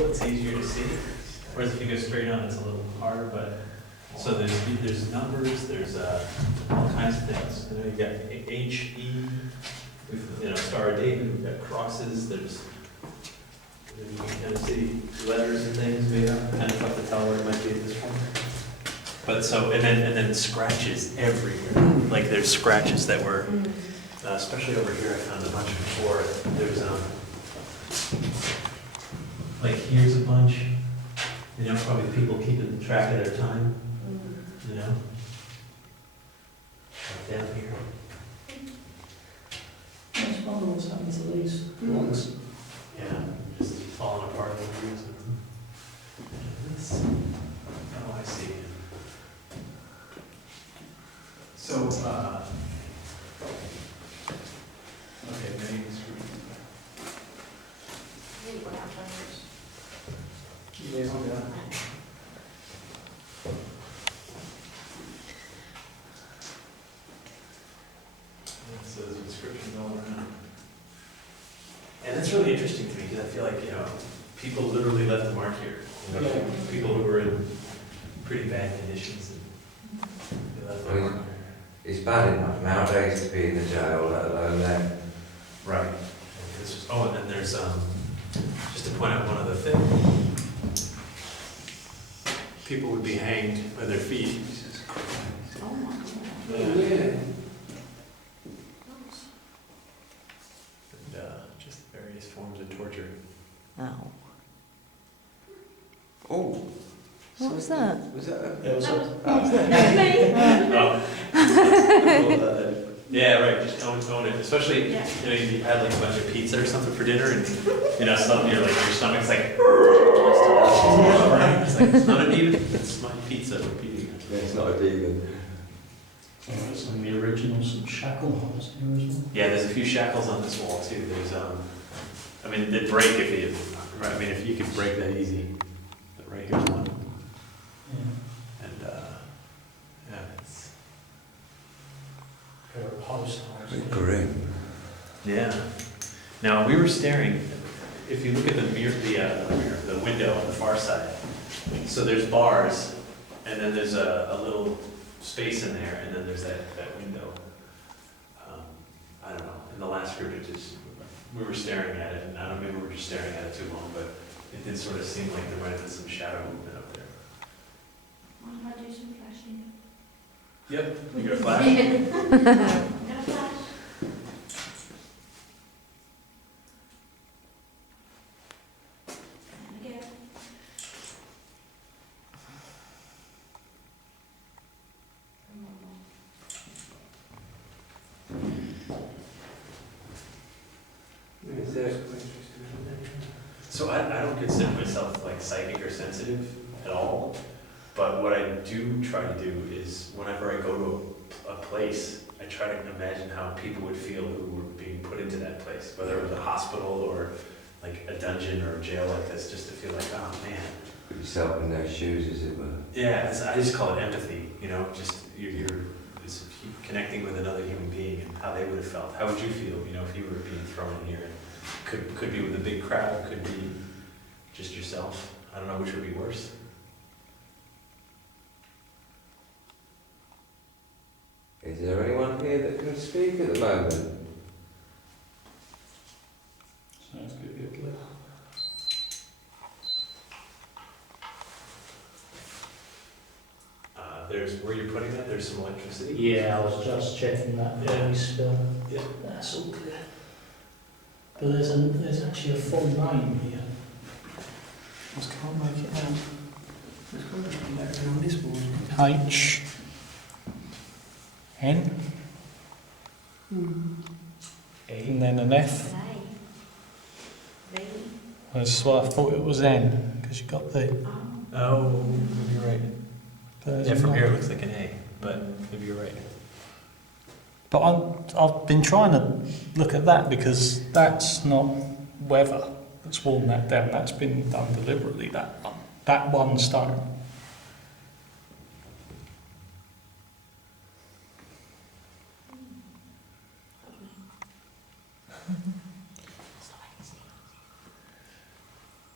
angle, it's easier to see. Whereas if you go straight on, it's a little harder, but, so there's numbers, there's all kinds of things. You know, you got H, E, Star of David, we've got crosses, there's, you can kind of see letters and things, maybe kind of tough to tell where it might be at this point. But so, and then scratches everywhere. Like there's scratches that were, especially over here, I found a bunch before. There's, like here's a bunch, probably people keeping track of their time, like down here. I was wondering what's happening to these blocks. Yeah, just falling apart over here. This, oh, I see. So, okay, maybe this room. Yeah, okay. So there's inscriptions all around. And it's really interesting to me because I feel like, people literally left a mark here. People who were in pretty bad conditions. And they left a mark here. It's bad enough nowadays to be in the jail, let alone then. Right. And and then there's, just to point out one other thing. People would be hanged by their feet. Oh my God. And, just various forms of torture. Ow. Oh. What was that? Was that a... It was Yeah, right. Just own it. Especially, you had like a bunch of pizza or something for dinner, and something you're like your stomach's like. It's not a demon. It's my pizza repeating. Yeah, it's not a demon. There's some of the original, some shackle holes here as well. Yeah, there's a few shackles on this wall too. There's they'd break if you. Right. I mean, if you could break that easy. But right here's one. Yeah. And it's. Pair of post holes. Bit grim. Yeah. Now we were staring. If you look at the window on the far side, so there's bars, and then there's a little space in there, and then there's that window. I don't know. In the last group, we were staring at it, and I don't know, maybe we were just staring at it too long, but it did sort of seem like there might have been some shadow movement up there. Mind if I do some flashing? Yep. You got a flash? Got a flash? And again. And one more. So I don't consider myself like psychic or sensitive at all, but what I do try to do is whenever I go to a place, I try to imagine how people would feel who were being put into that place, whether it was a hospital or like a dungeon or a jail like this, just to feel like, oh man. Put yourself in their shoes, as it were. Yeah, I just call it empathy, just you're connecting with another human being and how they would have felt. How would you feel, if you were being thrown in here? Could be with a big crowd, could be just yourself. I don't know which would be worse. Is there anyone here that can speak at the moment? Sounds good, good. There's where you're putting that. There's some electricity. Yeah, I was just checking that early spill. Yeah. That's all clear. But there's actually a full name here. Just can't make it out. H N and then an F. V. That's why I thought it was N, because you got the. Oh, you're right. There's Yeah, from a here it name. looks like an A, but maybe you're right. But I've been trying to look at that because that's not weather that's worn that down. That's been done deliberately, that one stone.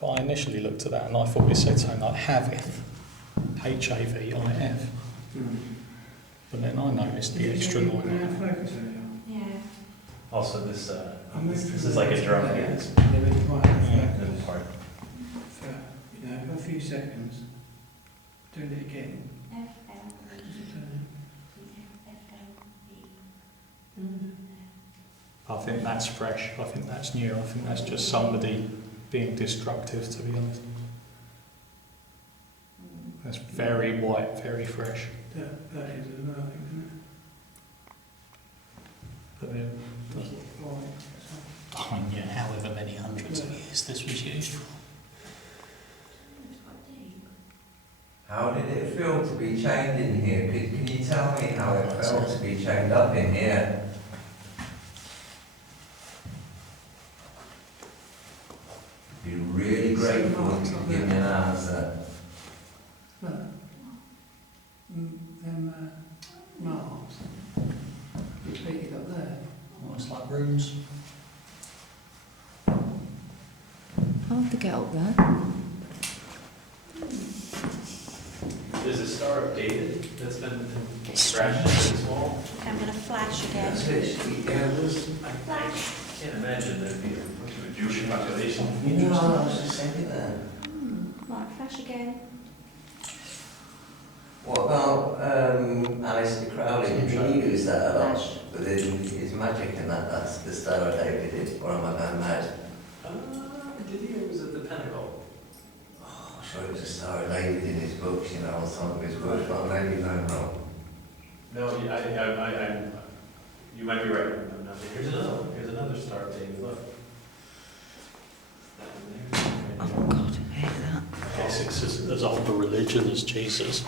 But I initially looked at that and I thought it said something like Havith, H-A-V-I-F. But then I noticed the extra line on it. Focus area. Yeah. Also, this I moved this from is like a there drum to there, against and there was quite a the focus part. for, for a few seconds. Doing it again. F L Does E it turn F L E. it? I think that's fresh. I think that's new. I think that's just somebody being destructive, to be honest. That's very white, very fresh. That is as well, I think, isn't But then, it? Right. oh yeah, however many hundreds of years this was used for. It's quite deep. How did it feel to be chained in here? Can you tell me how it felt to be chained up in here? Be really grateful if you could give me an answer. Look. Them marks. Repeated up there. Almost like rooms. Hard to get up there. There's a Star of David that's been scratched into this wall. Okay, I'm gonna flash again. That's literally, yeah, it was. Flash. I can't imagine there'd be much of a Jewish population. No, I was just thinking that. Right, flash again. What about Alistair Crowley? Did he use that a lot within his magic and that's the Star of David, or am I going mad? Did he, or was it the Pentacle? Oh, I'm sure it was a Star of David in his books, or some of his books, but maybe going wrong. No, you might be right. I'm not, here's another Star of David, look. Oh God, I hate that. I guess it's as old a religion as Jesus.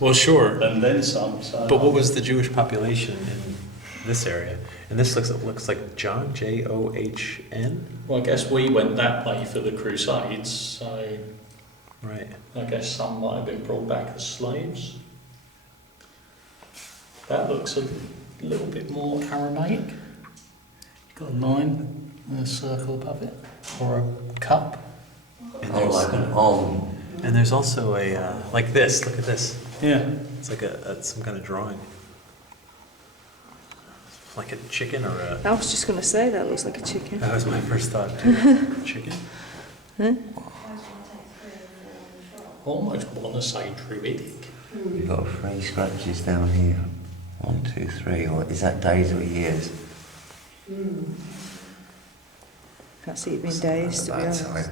Well, sure. And then some. So. But what was the Jewish population in this area? And this looks like John, John. Well, I guess we went that way for the Crusades, so Right. I guess some might have been brought back as slaves. That looks a little bit more Aramaic. You've got a line and a circle above it, or a cup. And Oh, like an om. and there's also a, like this, look at this. Yeah. It's like some kind of drawing. Like a chicken or a... I was just going to say that looks like a chicken. That was my first thought too. Chicken? Almost want to say druidic. You've got 3 scratches down here. 1, 2, 3. Or is that days or years? Can't see it being days, to be honest.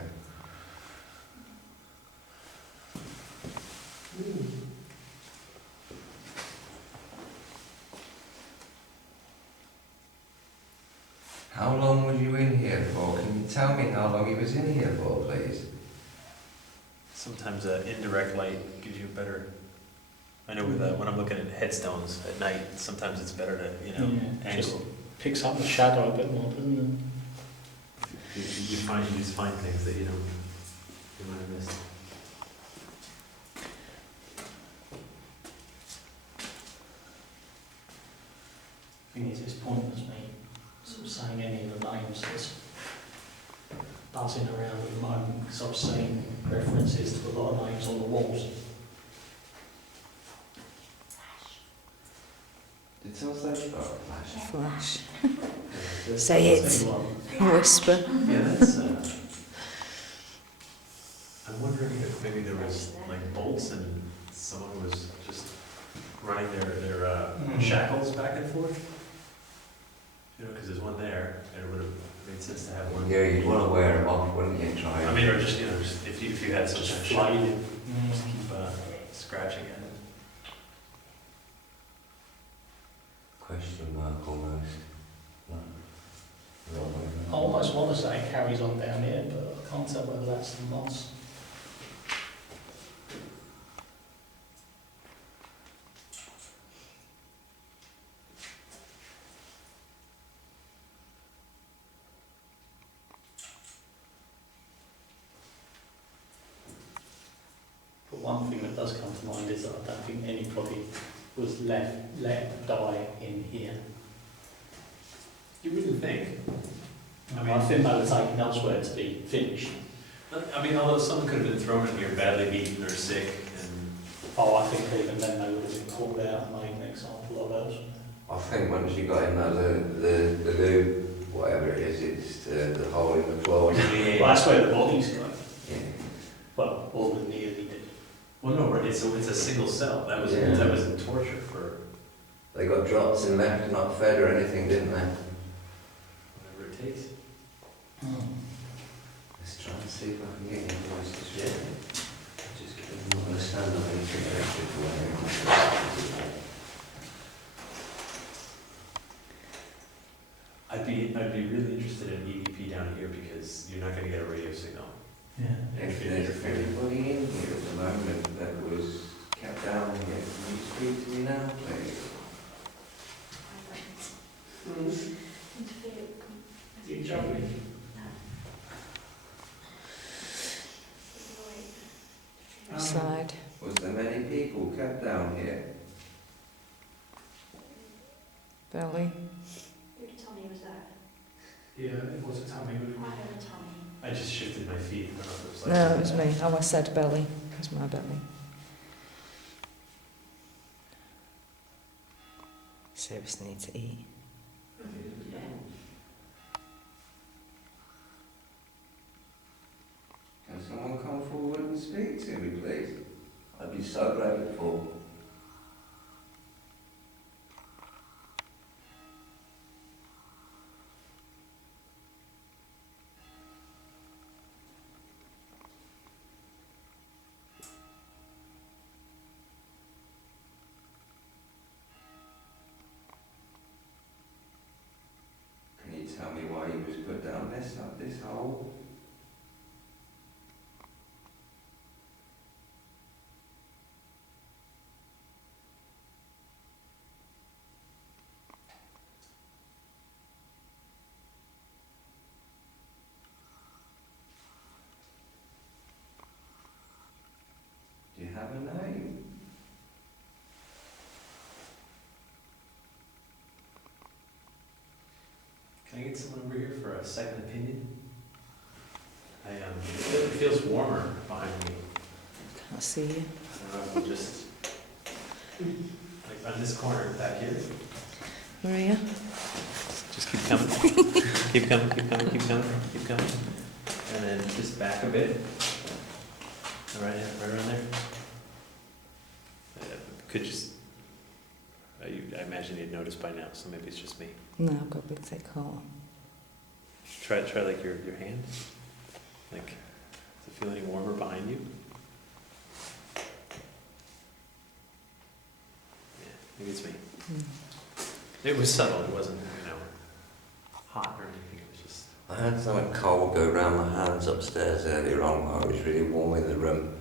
How long were you in here for? Can you tell me how long you was in here for, please? Sometimes indirect light gives you a better... I know with when I'm looking at headstones at night, sometimes it's better to, Yeah, just angle. picks up the shadow a bit more, doesn't You just find things that you might have missed. The thing is, it's pointless me sort of saying any of the names that's buzzing around at the moment, because I've seen references to a lot of names on the walls. Did someone say flash? Flash. Yeah, Say it. Whisper. that's... I'm wondering if maybe there was like bolts and someone was just running their shackles back and forth. Because there's one there, and it would have made sense to have one. Yeah, you'd want to wear them off, wouldn't you? Try. I mean, or just, just if you had some Just kind of flying. shackle, just keep scratching at it. Question mark almost. No. Wrong way I round. almost want to say it carries on down here, but I can't tell whether that's the moss. But one thing that does come to mind is that I don't think anybody was let die in here. You wouldn't think. I think they were taken elsewhere to be finished. I mean, although someone could have been thrown in here badly beaten or sick, and Oh, I think even then they would have been pulled out and made an example of those. I think once you got in the loo, whatever it is, it's the hole in the floor. Well, that's where the bodies go. Yeah. Well, all the nearly did. well, no, right, it's a single cell. That was Yeah. that was torture for They got drops and left, not fed or anything, didn't they? whatever it takes. Let's try and see if I can get any voices. Yeah. Just not going to stand on anything extra for whatever. I'd be really interested in EVP down here because you're not going to get a radio signal. Yeah. If there's anybody in here at the moment that was kept down here, can you speak to me now, please? You jumping? Side. Was there many people kept down here? Belly. Who Tommy was that? Yeah, it was a tummy. Quite a Tommy. I just shifted my feet. I don't know if it was No, it was me. Oh, I said belly. It was my belly. Seriously need to eat. Can someone come forward and speak to me, please? I'd be so grateful. Can you tell me why he was put down this hole? Do you have a name? Can I get someone over here for a second opinion? It feels warmer behind me. Can't see you. I don't know if we'll just, like on this corner back here. Maria? Just keep coming. Keep coming, keep coming, keep coming, keep coming. And then just back a bit. Right around there. Could just, I imagine you'd notice by now, so maybe it's just me. No, I've got a big thick heart. Try like your hand. Like, does it feel any warmer behind you? Yeah, maybe it's me. It was subtle, it wasn't, hot or anything, it was just. I had something cold go round my hands upstairs earlier on while it was really warm in the room.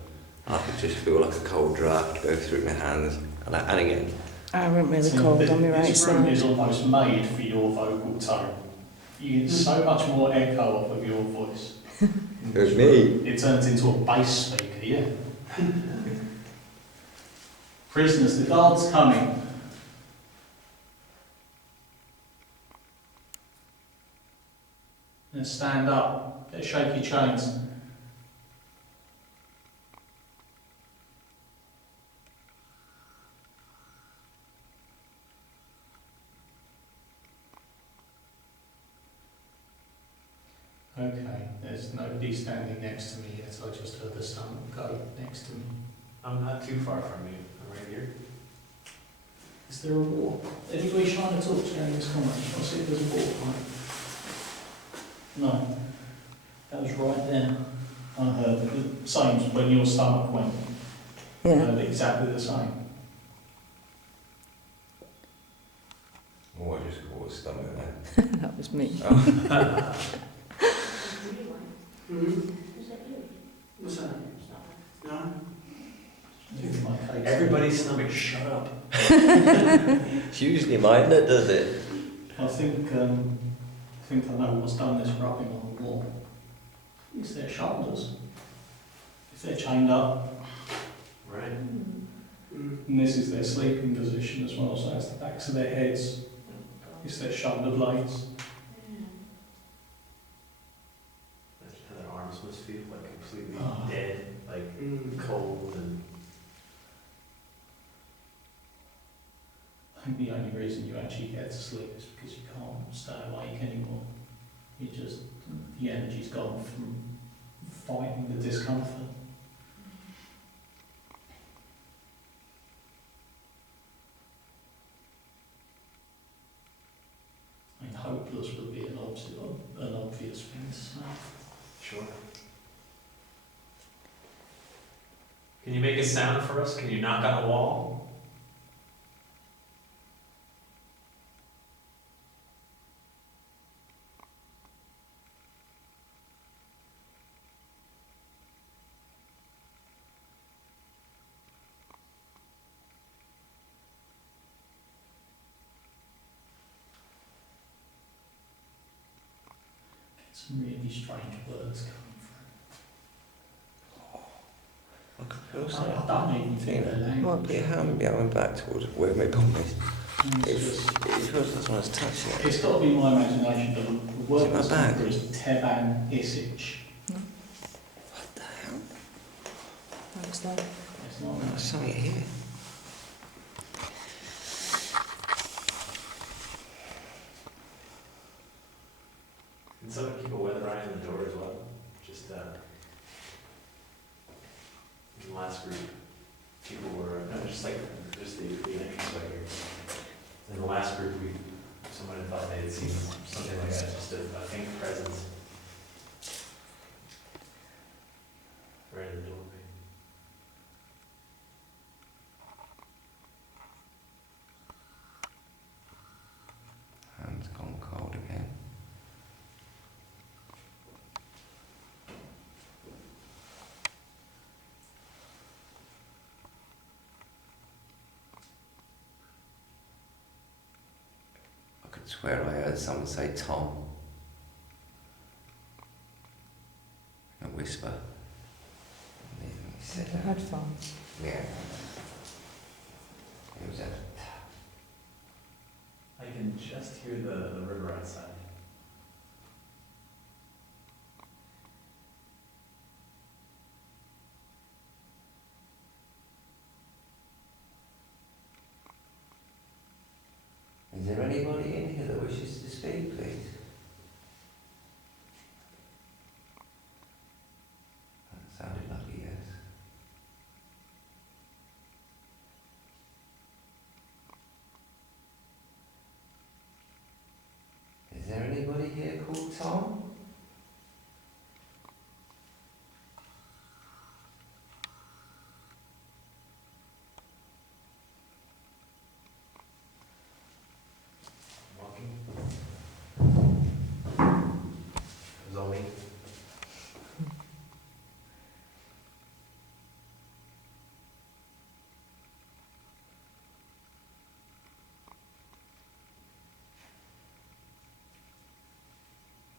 I could just feel like a cold draft go through my hands. And again, I went really cold on my right This room side. is almost made for your vocal tone. You get so much more echo off of your voice. it was me. It turns into a bass speaker, yeah. Prisoners, the guard's coming. And stand up. Get shaky chains. Okay, there's nobody standing next to me yet. I just heard the stomach go next to me. I'm not too far from you, I'm right here. Is there a wall? Anybody shine a torch down this corner? I'll see if there's a wall. No. That was right there. I heard the same as when your stomach went. I Yeah. heard exactly the same. Oh, I just caught a stomach there. That was me. Was that you? What's that? It's not. No? Moving my face. Everybody's stomach, shut up. It's usually mine that does it. I think I know what's done this rubbing on the wall. It's their shoulders. If they're chained up, Right. and this is their sleeping position as well, so that's the backs of their heads. It's their shoulder blades. Imagine how their arms must feel, like cold and. I think the only reason you actually get to sleep is because you can't stay awake anymore. You just, the energy's gone from fighting the discomfort. I mean, hopeless would be an obvious thing to say. Sure. Can you make a sound for us? Can you knock on a wall? Some really strange words coming I could feel through. I something. don't even think they're language. Put your hand behind my back towards where my bum is. It's It just- feels like someone's touching it. It's got to be my imagination, but the word Is it my that's bag? coming through is Teban Isich. What the hell? Looks like. It's not There's something here. Can someone keep a weather eye on the door as well? Just, in the last group, people were, no, just the entrance right here. In the last group, someone had thought they had seen something like that, just a faint presence. Right in the doorway. Hand's gone cold again. I could swear I heard someone say Tom. A whisper. And then he said, The headphones. yeah. It was a I can just hear the river outside. Is there anybody in here that wishes to speak, please? That sounded like a yes. Is there anybody here called Tom? Walking. It was all me.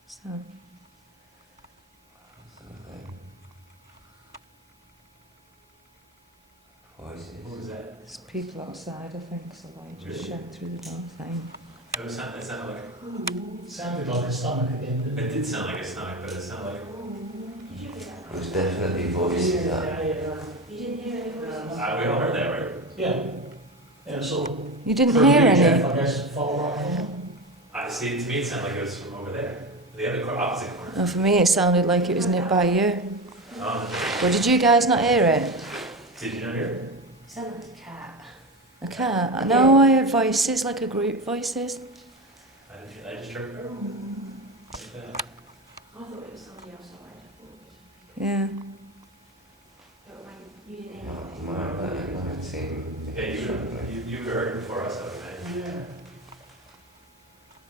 So, Voices. What was that? there's people outside, I think, so light just Really? shed through the door thing. It sounded like, It sounded like a stomach again, didn't it did sound like a stomach, but it sounded like, Did you hear that? It was definitely voices that. You didn't hear any voices? we all heard that, right? Yeah. Yeah, so. You didn't hear any? I guess, far right corner. I see, to me it sounded like it was from over there, the other opposite corner. Oh, for me, it sounded like it was nipped by you. Oh, Well, did you guys not hear it? did you not hear it? It sounded like a cat. A cat? No, I heard voices, like a group voices. I just heard, like that. I thought it was somebody outside. Yeah. But when you didn't hear My anything. haven't seen. Yeah, you heard it before us, I would imagine.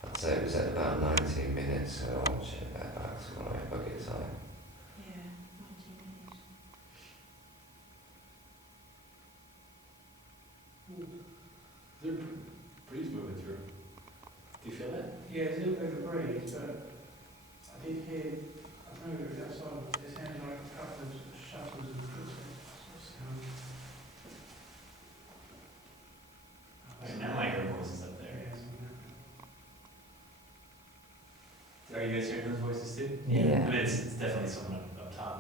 I'd say it was at about 19 minutes, so I'll check that back to when I bucket time. Yeah, 19 minutes. There's a breeze moving through. Do you feel that? Yeah, there's a little bit of a breeze, but I did hear, I don't know if it was outside, it sounded like a couple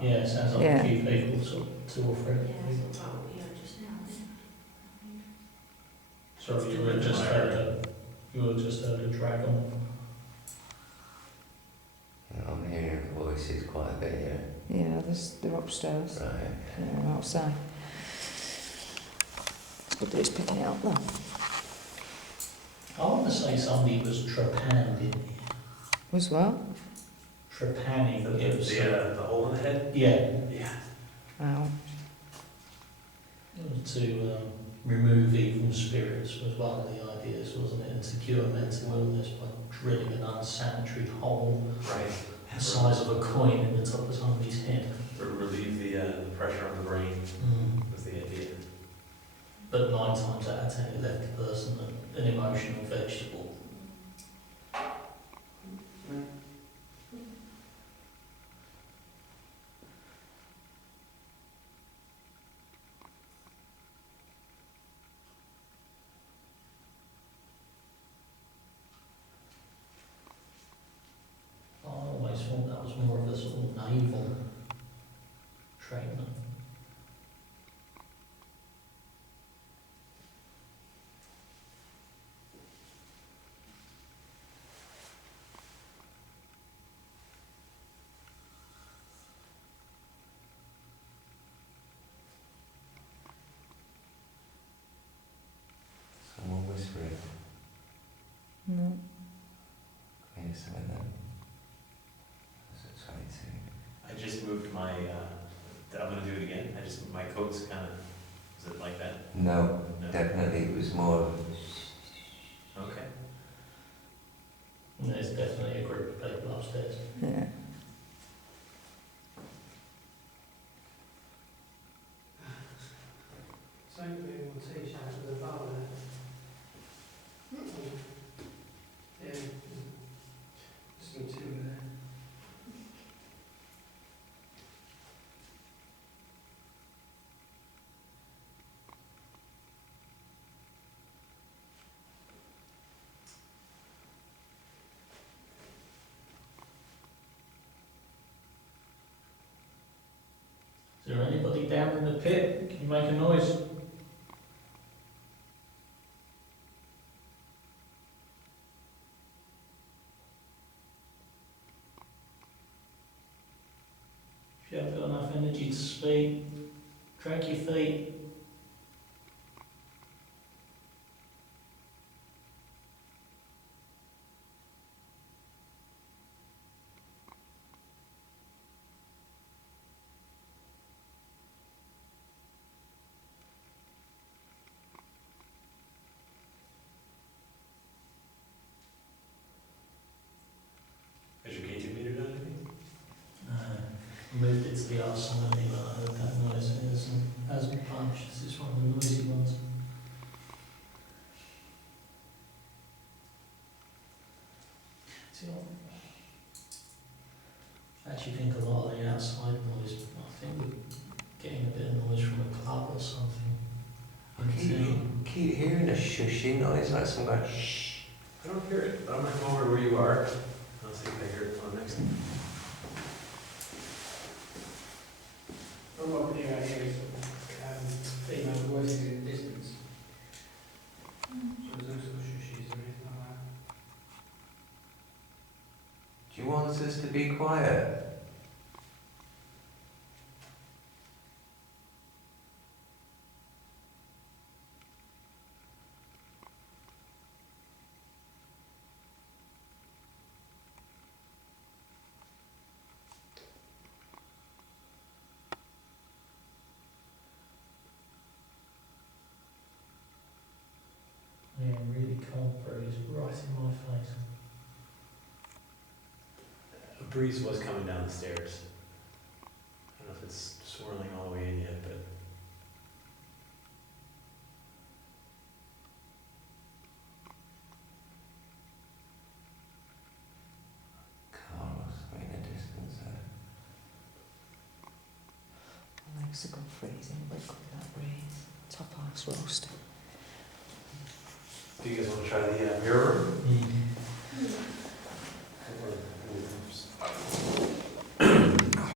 Yeah, it sounds like Yeah. a few people, sort of 2 or 3. Yeah, I thought about what we heard just now, didn't Sorry, you would have just heard a dragon. I'm hearing voices quite a bit here. Yeah, they're upstairs. Right. They're outside. It's good that it's picking it up though. I want to say somebody was trepanning in here. Was what? Trepanning. It was, The hole in the head? yeah, Yeah. Wow. to remove evil spirits was one of the ideas, wasn't it? And to cure mental illness by drilling an unsanitary hole Right. the size of a coin in the top of somebody's head. Relieve the pressure on the brain was the idea. But 9 times out of 10 it left the person an emotional vegetable. I always thought that was more of a sort of naval treatment. Someone whispering. No. Can you hear something then? Is it 22? I just moved my, I'm gonna do it again. My coat's kind of, is it like that? No, No? definitely it was more. Okay. And there's definitely a group of people upstairs. Yeah. Something we will teach out of the bowl there. Yeah. Some two there. Is there anybody down in the pit? Can you make a noise? If you haven't got enough energy to speak, drag your feet. Has your K2 meter done anything? Moved it to the other side of me when I heard that noise. It hasn't punched. This is one of the noisy ones. See, I actually think a lot of the outside noise, I think we're getting a bit of noise from a club or something. Keep hearing a shushing noise, like some guy shh. I don't hear it, but I'm gonna come over to where you are. I'll see if I hear it on next. From what we hear out here is female voices in the distance. So there's no sort of shushies or anything like that. Do you want us to be quiet? Yeah, really cold breeze right in my face. A breeze was coming down the stairs. I don't know if it's swirling all the way in yet, but Carlos, in the distance there. My legs have gone freezing. Wake up with that breeze. Top ass roast. do you guys want to try the mirror room? Mm.